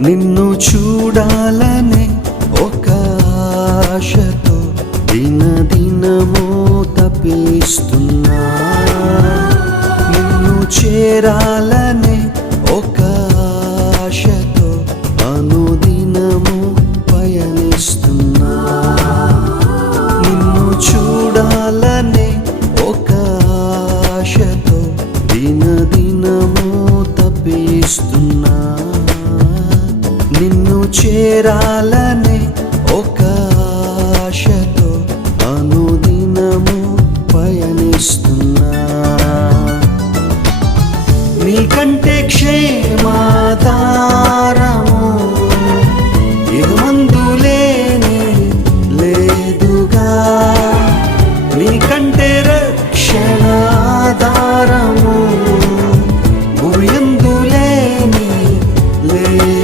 నిన్ను చూడాలనే ఒక ఆశతో దినదినము తపిస్తున్నా. నిన్ను చేరాలనే ఒక ఆశతో అనుదినము పయనిస్తున్నా. నిన్ను చూడాలనే ఒక ఆశతో దినదినము తపిస్తున్నా. చేరాలనే ఒక ఆశతో అనుదినము పయనిస్తున్నా. నీకంటే క్షేమ